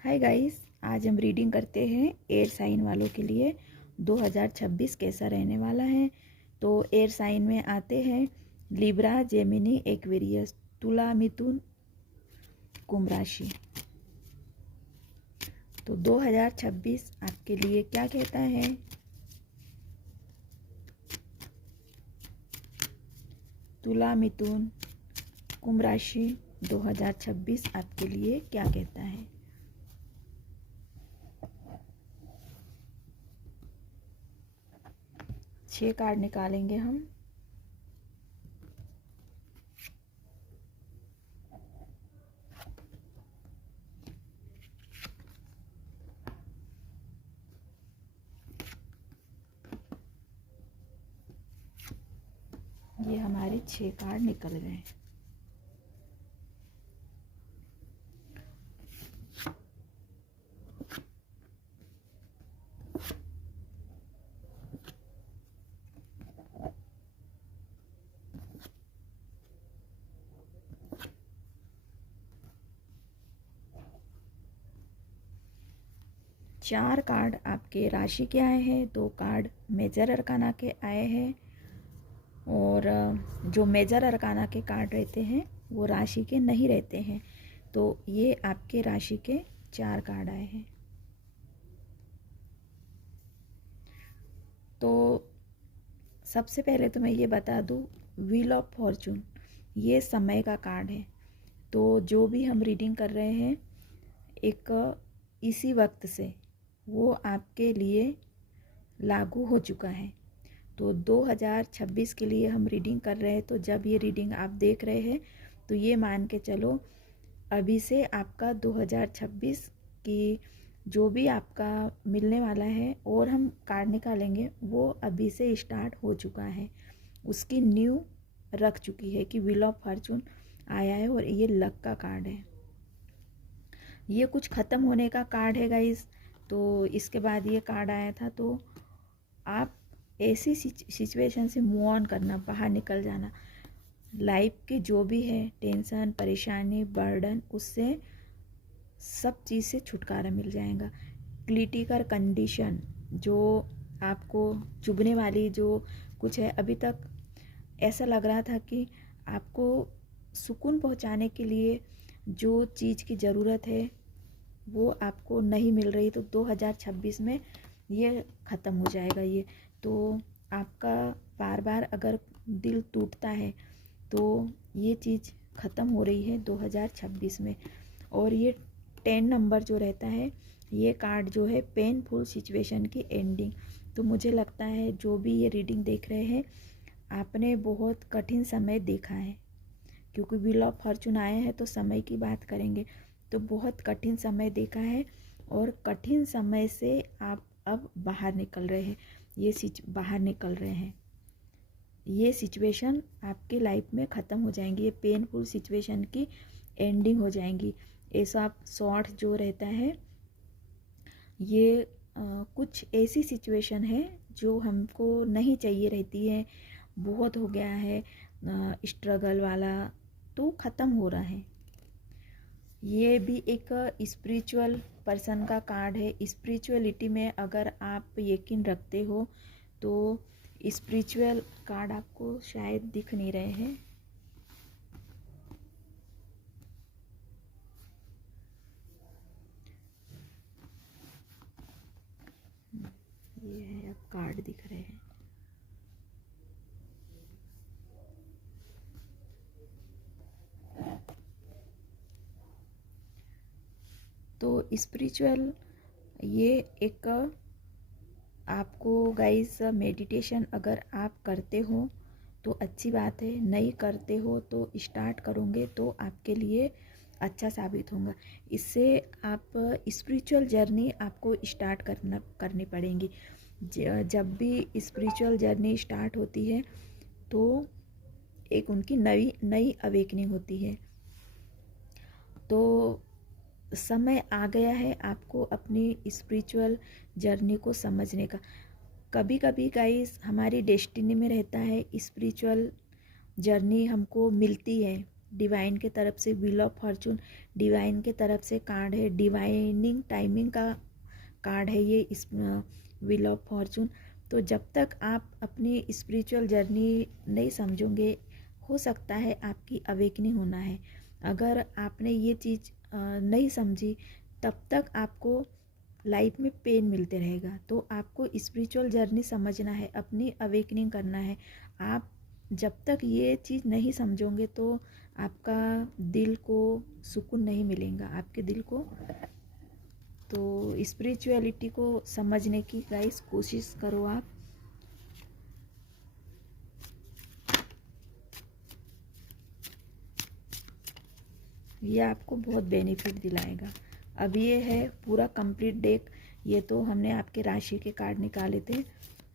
Hi guys, आज हम reading करते हैं एयर साइन वालों के लिए 2026 कैसा रहने वाला है। तो एयर साइन में आते हैं लिब्रा, जेमिनी, एक्वेरियस, तुला, मिथुन, कुंभ राशि। तो 2026 आपके लिए क्या कहता है? तुला, मिथुन, कुंभ राशि 2026 आपके लिए क्या कहता है? छह कार्ड निकालेंगे हम। ये हमारे 6 कार्ड निकल गए। चार कार्ड आपके राशि के आए हैं, 2 कार्ड मेजर अरकाना के आए हैं। और जो मेजर अरकाना के कार्ड रहते हैं वो राशि के नहीं रहते हैं। तो ये आपके राशि के 4 कार्ड आए हैं। तो सबसे पहले तो मैं ये बता दूँ, व्हील ऑफ फॉर्चून ये समय का कार्ड है। तो जो भी हम रीडिंग कर रहे हैं एक इसी वक्त से वो आपके लिए लागू हो चुका है। तो 2026 के लिए हम रीडिंग कर रहे हैं। तो जब ये रीडिंग आप देख रहे हैं तो ये मान के चलो अभी से आपका 2026 की जो भी आपका मिलने वाला है और हम कार्ड निकालेंगे वो अभी से स्टार्ट हो चुका है। उसकी न्यू रख चुकी है कि व्हील ऑफ फॉर्चून आया है और ये लक का कार्ड है। ये कुछ ख़त्म होने का कार्ड है गाइस। तो इसके बाद ये कार्ड आया था। तो आप ऐसी सिचुएशन से मूव ऑन करना, बाहर निकल जाना। लाइफ के जो भी है टेंशन, परेशानी, बर्डन, उससे सब चीज़ से छुटकारा मिल जाएगा। क्रिटिकल कंडीशन जो आपको चुभने वाली जो कुछ है, अभी तक ऐसा लग रहा था कि आपको सुकून पहुंचाने के लिए जो चीज़ की ज़रूरत है वो आपको नहीं मिल रही। तो 2026 में ये ख़त्म हो जाएगा। ये तो आपका बार बार अगर दिल टूटता है तो ये चीज़ ख़त्म हो रही है 2026 में। और ये 10 नंबर जो रहता है, ये कार्ड जो है पेनफुल सिचुएशन की एंडिंग। तो मुझे लगता है जो भी ये रीडिंग देख रहे हैं आपने बहुत कठिन समय देखा है, क्योंकि व्हील ऑफ फॉर्चून आए हैं तो समय की बात करेंगे। तो बहुत कठिन समय देखा है और कठिन समय से आप अब बाहर निकल रहे हैं। बाहर निकल रहे हैं। ये सिचुएशन आपके लाइफ में ख़त्म हो जाएंगी। ये पेनफुल सिचुएशन की एंडिंग हो जाएंगी। ऐसा आप शॉर्ट जो रहता है ये कुछ ऐसी सिचुएशन है जो हमको नहीं चाहिए रहती है, बहुत हो गया है स्ट्रगल वाला, तो ख़त्म हो रहा है। ये भी एक स्पिरिचुअल पर्सन का कार्ड है। स्पिरिचुअलिटी में अगर आप यकीन रखते हो तो स्पिरिचुअल कार्ड आपको शायद दिख नहीं रहे हैं। ये है, अब कार्ड दिख रहे हैं। तो स्पिरिचुअल ये एक आपको गाइस मेडिटेशन अगर आप करते हो तो अच्छी बात है, नहीं करते हो तो स्टार्ट करोगे तो आपके लिए अच्छा साबित होगा। इससे आप स्पिरिचुअल जर्नी आपको स्टार्ट करनी पड़ेगी। जब भी स्पिरिचुअल जर्नी स्टार्ट होती है तो एक उनकी नई नई अवेकनिंग होती है। तो समय आ गया है आपको अपनी स्पिरिचुअल जर्नी को समझने का। कभी कभी गाइस हमारी डेस्टिनी में रहता है स्पिरिचुअल जर्नी हमको मिलती है, डिवाइन के तरफ से व्हील ऑफ फॉर्चून डिवाइन के तरफ से कार्ड है। डिवाइनिंग टाइमिंग का कार्ड है ये इस व्हील ऑफ फॉर्चून। तो जब तक आप अपनी स्पिरिचुअल जर्नी नहीं समझोगे, हो सकता है आपकी अवेकनिंग होना है। अगर आपने ये चीज़ नहीं समझी, तब तक आपको लाइफ में पेन मिलते रहेगा। तो आपको स्पिरिचुअल जर्नी समझना है, अपनी अवेकनिंग करना है। आप जब तक ये चीज़ नहीं समझोगे तो आपका दिल को सुकून नहीं मिलेगा, आपके दिल को। तो स्पिरिचुअलिटी को समझने की गाइस कोशिश करो आप। ये आपको बहुत बेनिफिट दिलाएगा। अब ये है पूरा कंप्लीट डेक। ये तो हमने आपके राशि के कार्ड निकाले थे।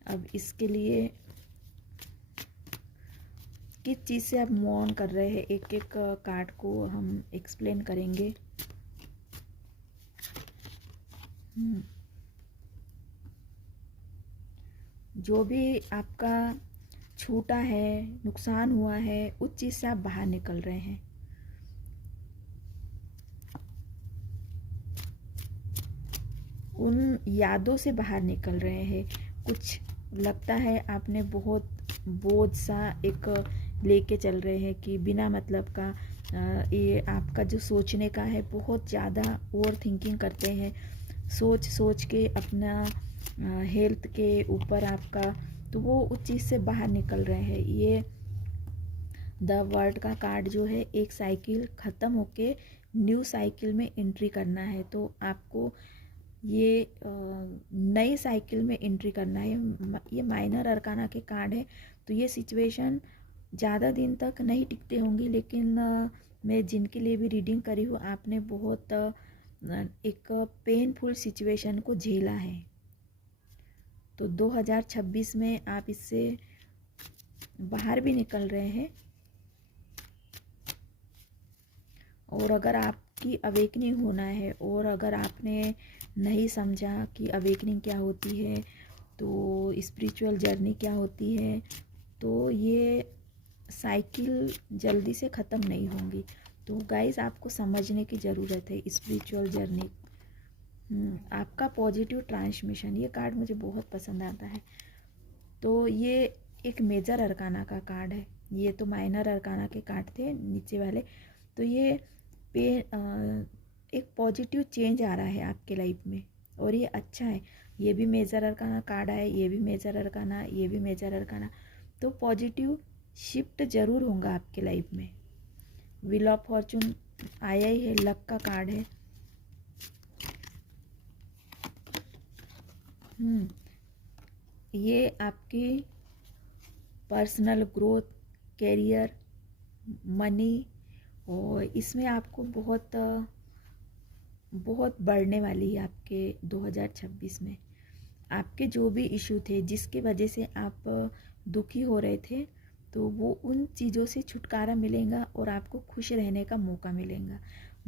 अब इसके लिए किस चीज़ से आप मूव ऑन कर रहे हैं, एक एक कार्ड को हम एक्सप्लेन करेंगे। जो भी आपका छूटा है, नुकसान हुआ है, उस चीज़ से आप बाहर निकल रहे हैं। उन यादों से बाहर निकल रहे हैं। कुछ लगता है आपने बहुत बोझ सा एक लेके चल रहे हैं कि बिना मतलब का ये आपका जो सोचने का है, बहुत ज़्यादा ओवर थिंकिंग करते हैं, सोच सोच के अपना हेल्थ के ऊपर आपका, तो वो उस चीज़ से बाहर निकल रहे हैं। ये द वर्ल्ड का कार्ड जो है, एक साइकिल ख़त्म होके न्यू साइकिल में एंट्री करना है। तो आपको ये नई साइकिल में एंट्री करना है। ये माइनर अरकाना के कार्ड है। तो ये सिचुएशन ज़्यादा दिन तक नहीं टिकते होंगे, लेकिन मैं जिनके लिए भी रीडिंग करी हूँ, आपने बहुत एक पेनफुल सिचुएशन को झेला है। तो 2026 में आप इससे बाहर भी निकल रहे हैं। और अगर आपकी अवेकनिंग होना है, और अगर आपने नहीं समझा कि अवेकनिंग क्या होती है, तो स्पिरिचुअल जर्नी क्या होती है, तो ये साइकिल जल्दी से ख़त्म नहीं होंगी। तो गाइस, आपको समझने की ज़रूरत है स्पिरिचुअल जर्नी। आपका पॉजिटिव ट्रांसमिशन, ये कार्ड मुझे बहुत पसंद आता है। तो ये एक मेजर अरकाना का कार्ड है। ये तो माइनर अरकाना के कार्ड थे नीचे वाले। तो ये पे एक पॉजिटिव चेंज आ रहा है आपके लाइफ में, और ये अच्छा है। ये भी मेजर अरकाना कार्ड है, ये भी मेजर अरकाना, ये भी मेजर अरकाना। तो पॉजिटिव शिफ्ट ज़रूर होगा आपके लाइफ में। व्हील ऑफ फॉर्चून आया ही है, लक का कार्ड है। ये आपकी पर्सनल ग्रोथ, कैरियर, मनी, और इसमें आपको बहुत बहुत बढ़ने वाली है आपके 2026 में। आपके जो भी इशू थे, जिसके वजह से आप दुखी हो रहे थे, तो वो उन चीज़ों से छुटकारा मिलेगा और आपको खुश रहने का मौका मिलेगा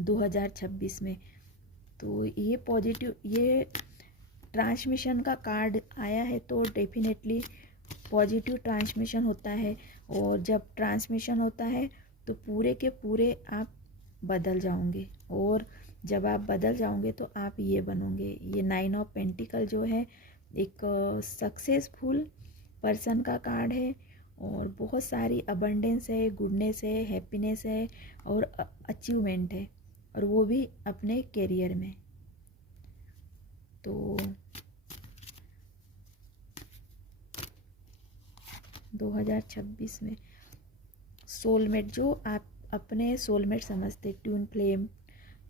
2026 में। तो ये पॉजिटिव, ये ट्रांसमिशन का कार्ड आया है, तो डेफिनेटली पॉजिटिव ट्रांसमिशन होता है। और जब ट्रांसमिशन होता है तो पूरे के पूरे आप बदल जाओगे, और जब आप बदल जाओगे तो आप ये बनोगे। ये 9 ऑफ पेंटिकल जो है, एक सक्सेसफुल पर्सन का कार्ड है, और बहुत सारी अबंडेंस है, गुडनेस है, हैप्पीनेस है, और अचीवमेंट है, और वो भी अपने करियर में। तो 2026 में सोलमेट, जो आप अपने सोलमेट समझते, ट्यून फ्लेम,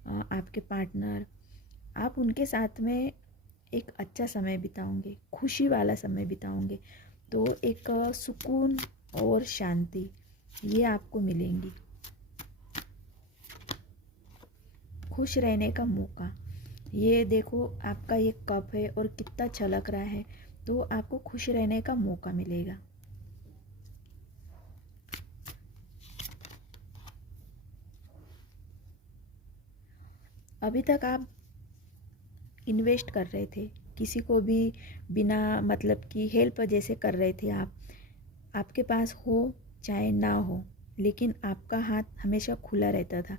आपके पार्टनर, आप उनके साथ में एक अच्छा समय बिताओगे, खुशी वाला समय बिताओगे। तो एक सुकून और शांति ये आपको मिलेंगी, खुश रहने का मौका। ये देखो, आपका ये कप है और कितना छलक रहा है, तो आपको खुश रहने का मौका मिलेगा। अभी तक आप इन्वेस्ट कर रहे थे, किसी को भी बिना मतलब की हेल्प जैसे कर रहे थे आप, आपके पास हो चाहे ना हो, लेकिन आपका हाथ हमेशा खुला रहता था।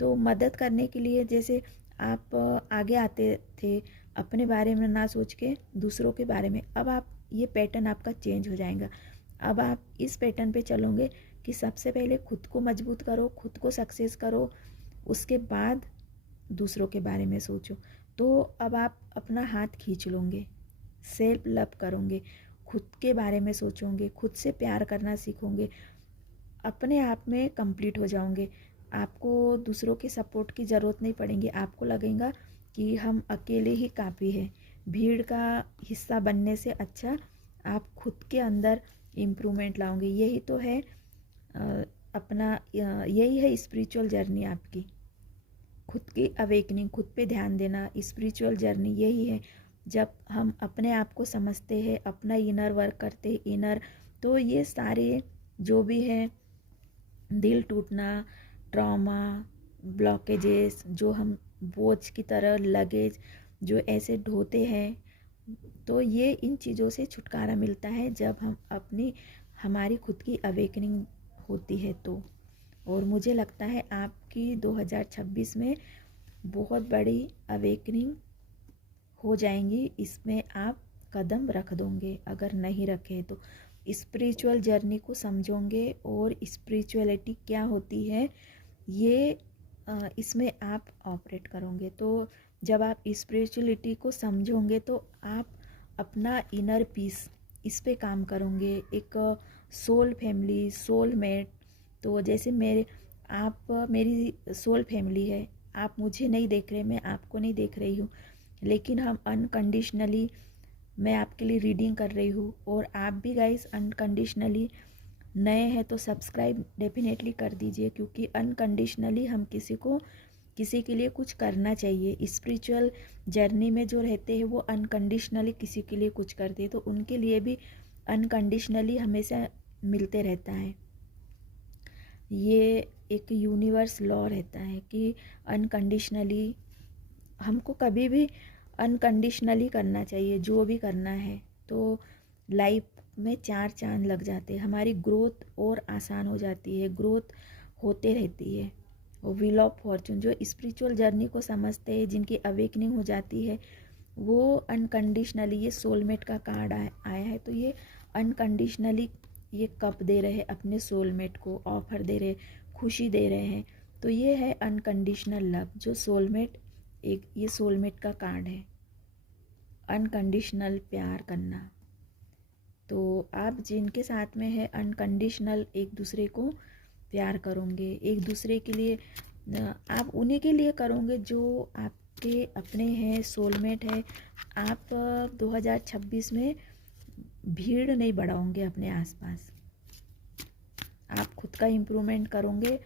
तो मदद करने के लिए जैसे आप आगे आते थे अपने बारे में ना सोच के दूसरों के बारे में, अब आप ये पैटर्न आपका चेंज हो जाएगा। अब आप इस पैटर्न पे चलोगे कि सबसे पहले खुद को मजबूत करो, खुद को सक्सेस करो, उसके बाद दूसरों के बारे में सोचो। तो अब आप अपना हाथ खींच लोगे, सेल्फ लव करोगे, खुद के बारे में सोचोगे, खुद से प्यार करना सीखोगे, अपने आप में कंप्लीट हो जाओगे। आपको दूसरों के सपोर्ट की ज़रूरत नहीं पड़ेगी। आपको लगेगा कि हम अकेले ही काफ़ी हैं। भीड़ का हिस्सा बनने से अच्छा आप खुद के अंदर इम्प्रूवमेंट लाओगे। यही तो है यही है स्पिरिचुअल जर्नी आपकी। खुद की अवेकनिंग, खुद पे ध्यान देना, स्पिरिचुअल जर्नी यही है। जब हम अपने आप को समझते हैं, अपना इनर वर्क करते हैं, तो ये सारे जो भी है, दिल टूटना, ट्रॉमा, ब्लॉकेजेस जो हम बोझ की तरह लगेज जो ऐसे ढोते हैं, तो ये इन चीज़ों से छुटकारा मिलता है जब हम हमारी खुद की अवेकनिंग होती है तो। और मुझे लगता है आपकी 2026 में बहुत बड़ी अवेकनिंग हो जाएंगी। इसमें आप कदम रख दोगे, अगर नहीं रखे तो। स्पिरिचुअल जर्नी को समझोगे और स्पिरिचुअलिटी क्या होती है ये इसमें आप ऑपरेट करोगे। तो जब आप स्पिरिचुअलिटी को समझोगे तो आप अपना इनर पीस इस पे काम करोगे। एक सोल फैमिली, सोलमेट, तो जैसे आप मेरी सोल फैमिली है। आप मुझे नहीं देख रहे, मैं आपको नहीं देख रही हूँ, लेकिन हम अनकंडीशनली, मैं आपके लिए रीडिंग कर रही हूँ और आप भी गाइस अनकंडीशनली नए हैं तो सब्सक्राइब डेफिनेटली कर दीजिए, क्योंकि अनकंडीशनली हम किसी के लिए कुछ करना चाहिए। स्पिरिचुअल जर्नी में जो रहते हैं वो अनकंडीशनली किसी के लिए कुछ करते हैं, तो उनके लिए भी अनकंडीशनली हमेशा मिलते रहता है। ये एक यूनिवर्स लॉ रहता है कि अनकंडीशनली हमको कभी भी अनकंडीशनली करना चाहिए जो भी करना है, तो लाइफ में 4 चांद लग जाते हैं, हमारी ग्रोथ और आसान हो जाती है, ग्रोथ होते रहती है। और व्हील ऑफ फॉर्चून जो स्पिरिचुअल जर्नी को समझते हैं, जिनकी अवेकनिंग हो जाती है, वो अनकंडीशनली, ये सोलमेट का कार्ड आया है, तो ये अनकंडीशनली ये कप दे रहे हैं अपने सोलमेट को, ऑफर दे रहे, खुशी दे रहे हैं। तो ये है अनकंडीशनल लव, जो सोलमेट, एक ये सोलमेट का कार्ड है, अनकंडीशनल प्यार करना। तो आप जिनके साथ में है अनकंडीशनल एक दूसरे को प्यार करोगे, एक दूसरे के लिए आप उन्हीं के लिए करोगे जो आपके अपने हैं, सोलमेट है। आप 2026 में भीड़ नहीं बढ़ाओगे अपने आसपास, आप खुद का इम्प्रूवमेंट करोगे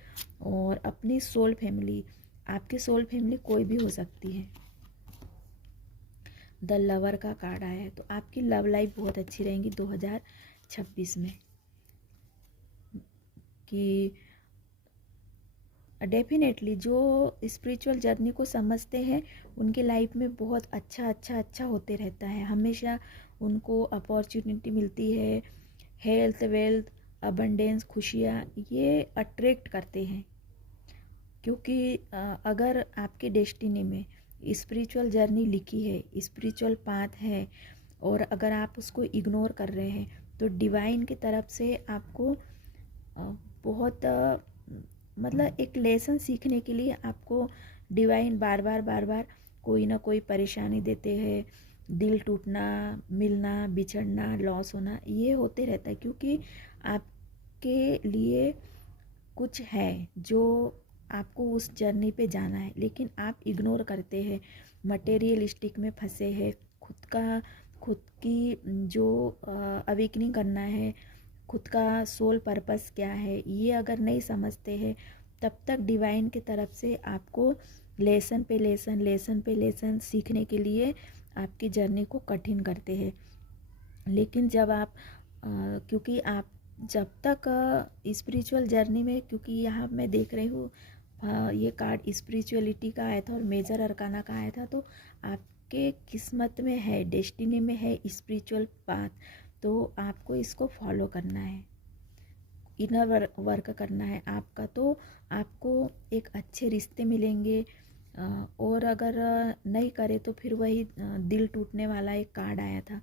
और अपनी सोल फैमिली, आपकी सोल फैमिली कोई भी हो सकती है। द लवर का कार्ड आया है, तो आपकी लव लाइफ बहुत अच्छी रहेगी 2026 में। कि डेफिनेटली जो स्पिरिचुअल जर्नी को समझते हैं उनकी लाइफ में बहुत अच्छा होते रहता है, हमेशा उनको अपॉर्चुनिटी मिलती है, हेल्थ, वेल्थ, अबंडेंस, खुशियाँ ये अट्रैक्ट करते हैं। क्योंकि अगर आपके डेस्टिनी में स्पिरिचुअल जर्नी लिखी है, स्पिरिचुअल पाथ है, और अगर आप उसको इग्नोर कर रहे हैं, तो डिवाइन की तरफ से आपको बहुत मतलब एक लेसन सीखने के लिए आपको डिवाइन बार बार कोई ना कोई परेशानी देते हैं। दिल टूटना, मिलना, बिछड़ना, लॉस होना, ये होते रहता है, क्योंकि आपके लिए कुछ है जो आपको उस जर्नी पे जाना है, लेकिन आप इग्नोर करते हैं, मटेरियलिस्टिक में फंसे हैं। खुद की जो अवेकनिंग करना है, खुद का सोल पर्पस क्या है, ये अगर नहीं समझते हैं, तब तक डिवाइन की तरफ से आपको लेसन पे लेसन सीखने के लिए आपकी जर्नी को कठिन करते हैं। लेकिन जब आप क्योंकि आप जब तक स्पिरिचुअल जर्नी में, क्योंकि यहाँ मैं देख रही हूँ ये कार्ड स्पिरिचुअलिटी का आया था और मेजर अरकाना का आया था, तो आपके किस्मत में है, डेस्टिनी में है स्पिरिचुअल पाथ, तो आपको इसको फॉलो करना है। इनर वर्क करना है आपका, तो आपको एक अच्छे रिश्ते मिलेंगे। और अगर नहीं करे तो फिर वही दिल टूटने वाला एक कार्ड आया था।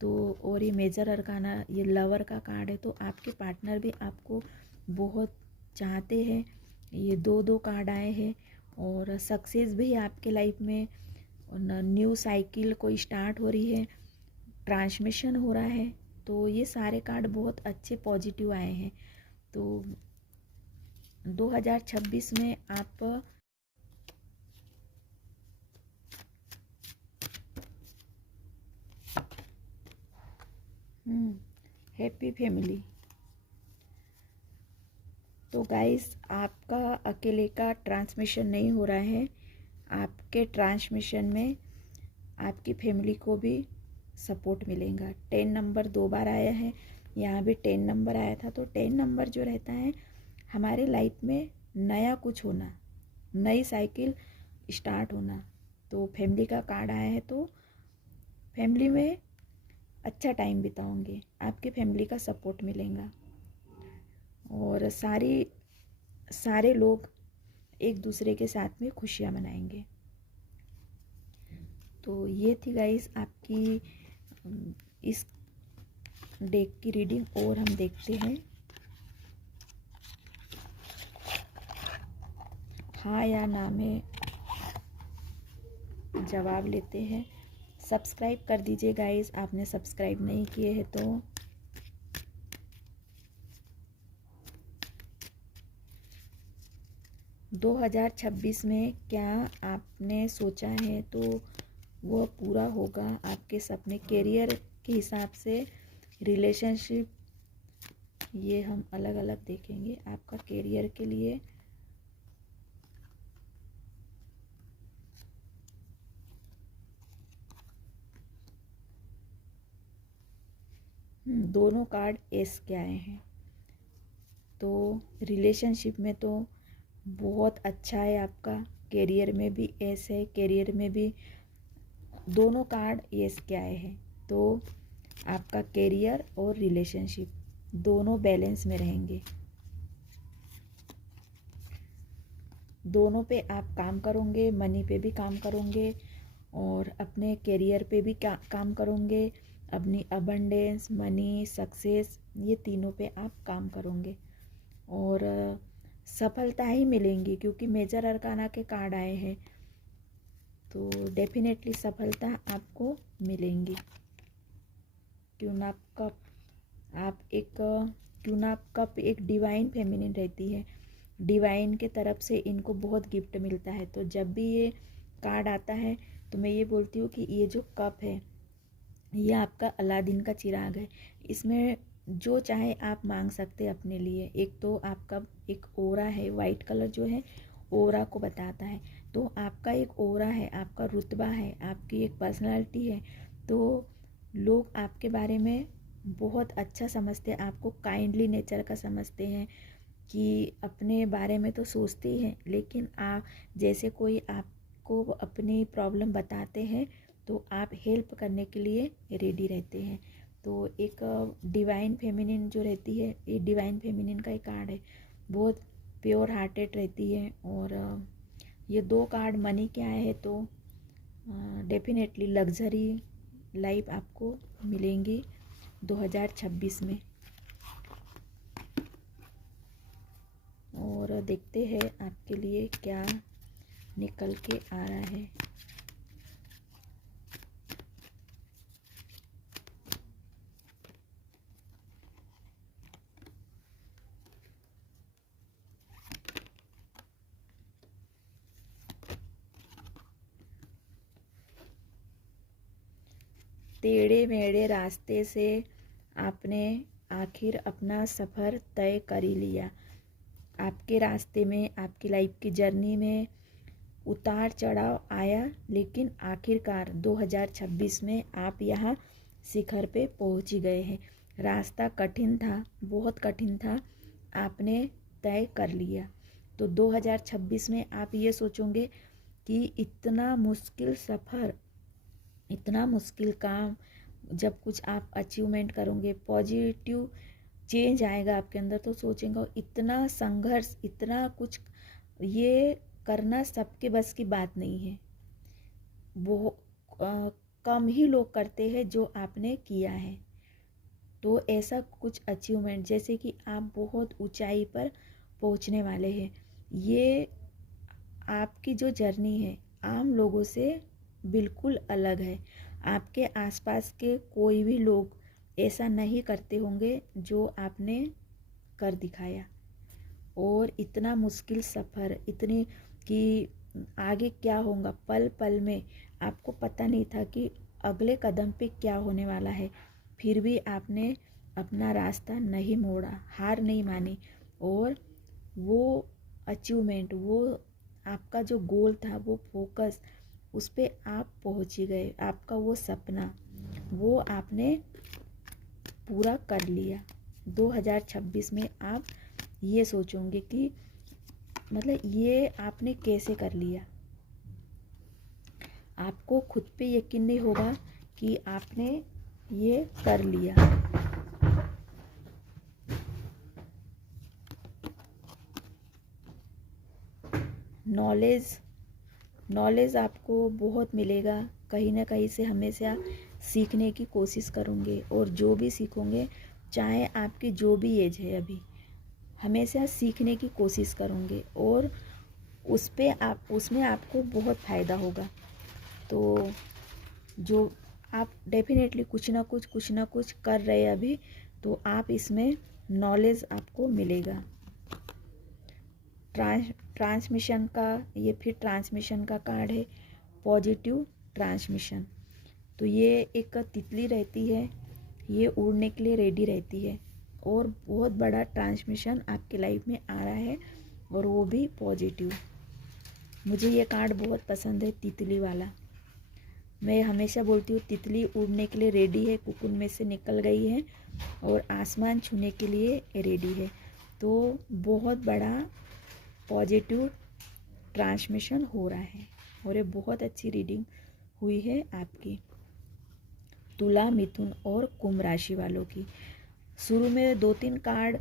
तो और ये मेजर अरकाना, ये लवर का कार्ड है, तो आपके पार्टनर भी आपको बहुत चाहते हैं। ये दो दो कार्ड आए हैं और सक्सेस भी आपके लाइफ में, न्यू साइकिल कोई स्टार्ट हो रही है, ट्रांसमिशन हो रहा है। तो ये सारे कार्ड बहुत अच्छे पॉजिटिव आए हैं। तो 2026 में आप हैप्पी फैमिली। तो गाइस, आपका अकेले का ट्रांसमिशन नहीं हो रहा है, आपके ट्रांसमिशन में आपकी फैमिली को भी सपोर्ट मिलेगा। 10 नंबर 2 बार आया है, यहाँ भी 10 नंबर आया था। तो 10 नंबर जो रहता है, हमारे लाइफ में नया कुछ होना, नई साइकिल स्टार्ट होना। तो फैमिली का कार्ड आया है, तो फैमिली में अच्छा टाइम बिताओगे, आपके फैमिली का सपोर्ट मिलेगा और सारे लोग एक दूसरे के साथ में खुशियाँ मनाएंगे। तो ये थी गाइस आपकी इस डेक की रीडिंग। और हम देखते हैं हाँ या ना में जवाब लेते हैं। सब्सक्राइब कर दीजिए गाइस, आपने सब्सक्राइब नहीं किए हैं तो। दो 2026 में क्या आपने सोचा है तो वो पूरा होगा। आपके सपने, करियर के हिसाब से, रिलेशनशिप, ये हम अलग अलग देखेंगे आपका करियर के लिए। दोनों कार्ड एस के आए हैं। तो रिलेशनशिप में तो बहुत अच्छा है आपका, करियर में भी एस है, करियर में भी दोनों कार्ड एस के आए हैं। तो आपका करियर और रिलेशनशिप दोनों बैलेंस में रहेंगे, दोनों पे आप काम करोगे, मनी पे भी काम करोगे और अपने करियर पे भी काम करोगे। अपनी अबंडेंस, मनी, सक्सेस, ये तीनों पे आप काम करोगे और सफलता ही मिलेंगी, क्योंकि मेजर अरकाना के कार्ड आए हैं। तो डेफिनेटली सफलता आपको मिलेंगी। क्यों ना आप कप एक डिवाइन फेमिनिन रहती है, डिवाइन के तरफ से इनको बहुत गिफ्ट मिलता है। तो जब भी ये कार्ड आता है तो मैं ये बोलती हूँ कि ये जो कप है, ये आपका अलादीन का चिराग है। इसमें जो चाहे आप मांग सकते हैं अपने लिए। एक तो आपका एक ओरा है, वाइट कलर जो है ओरा को बताता है। तो आपका एक ओरा है, आपका रुतबा है, आपकी एक पर्सनालिटी है। तो लोग आपके बारे में बहुत अच्छा समझते हैं, आपको काइंडली नेचर का समझते हैं कि अपने बारे में तो सोचते ही हैं, लेकिन आप जैसे कोई आपको अपनी प्रॉब्लम बताते हैं तो आप हेल्प करने के लिए रेडी रहते हैं। तो एक डिवाइन फेमिनिन जो रहती है, ये डिवाइन फेमिनिन का एक कार्ड है, बहुत प्योर हार्टेड रहती है। और ये दो कार्ड मनी के आए हैं, तो डेफिनेटली लग्जरी लाइफ आपको मिलेंगी 2026 में। और देखते हैं आपके लिए क्या निकल के आ रहा है। टेढ़े मेढ़े रास्ते से आपने आखिर अपना सफ़र तय कर ही लिया। आपके रास्ते में, आपकी लाइफ की जर्नी में उतार चढ़ाव आया, लेकिन आखिरकार 2026 में आप यहाँ शिखर पे पहुँच ही गए हैं। रास्ता कठिन था, बहुत कठिन था, आपने तय कर लिया। तो 2026 में आप ये सोचोगे कि इतना मुश्किल सफ़र, इतना मुश्किल काम, जब कुछ आप अचीवमेंट करोगे, पॉजिटिव चेंज आएगा आपके अंदर, तो सोचेंगे इतना संघर्ष, इतना कुछ ये करना सबके बस की बात नहीं है। वो कम ही लोग करते हैं जो आपने किया है। तो ऐसा कुछ अचीवमेंट, जैसे कि आप बहुत ऊंचाई पर पहुंचने वाले हैं, ये आपकी जो जर्नी है आम लोगों से बिल्कुल अलग है। आपके आसपास के कोई भी लोग ऐसा नहीं करते होंगे जो आपने कर दिखाया। और इतना मुश्किल सफ़र, इतनी कि आगे क्या होगा, पल पल में आपको पता नहीं था कि अगले कदम पे क्या होने वाला है, फिर भी आपने अपना रास्ता नहीं मोड़ा, हार नहीं मानी, और वो अचीवमेंट, वो आपका जो गोल था, वो फोकस, उस पे आप पहुंच ही गए। आपका वो सपना, वो आपने पूरा कर लिया। 2026 में आप ये सोचोगे कि मतलब ये आपने कैसे कर लिया। आपको खुद पे यकीन नहीं होगा कि आपने ये कर लिया। नॉलेज आपको बहुत मिलेगा, कहीं ना कहीं से हमेशा सीखने की कोशिश करूँगे, और जो भी सीखोगे, चाहे आपकी जो भी एज है अभी, हमेशा सीखने की कोशिश करूँगे, और उसमें आपको बहुत फ़ायदा होगा। तो जो आप डेफिनेटली कुछ ना कुछ कर रहे हैं अभी, तो आप इसमें नॉलेज आपको मिलेगा। ट्रांसमिशन का, ये फिर ट्रांसमिशन का कार्ड है, पॉजिटिव ट्रांसमिशन। तो ये एक तितली रहती है, ये उड़ने के लिए रेडी रहती है, और बहुत बड़ा ट्रांसमिशन आपके लाइफ में आ रहा है, और वो भी पॉजिटिव। मुझे ये कार्ड बहुत पसंद है, तितली वाला। मैं हमेशा बोलती हूँ तितली उड़ने के लिए रेडी है, कुकुन में से निकल गई है और आसमान छूने के लिए रेडी है। तो बहुत बड़ा पॉजिटिव ट्रांसमिशन हो रहा है, और ये बहुत अच्छी रीडिंग हुई है आपकी तुला, मिथुन और कुंभ राशि वालों की। शुरू में 2-3 कार्ड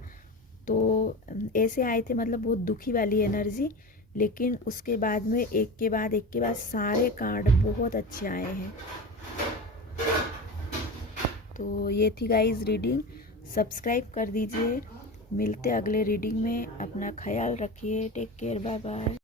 तो ऐसे आए थे, मतलब बहुत दुखी वाली एनर्जी, लेकिन उसके बाद में एक के बाद सारे कार्ड बहुत अच्छे आए हैं। तो ये थी गाइस रीडिंग, सब्सक्राइब कर दीजिए। मिलते अगले रीडिंग में, अपना ख्याल रखिए, टेक केयर, बाय बाय।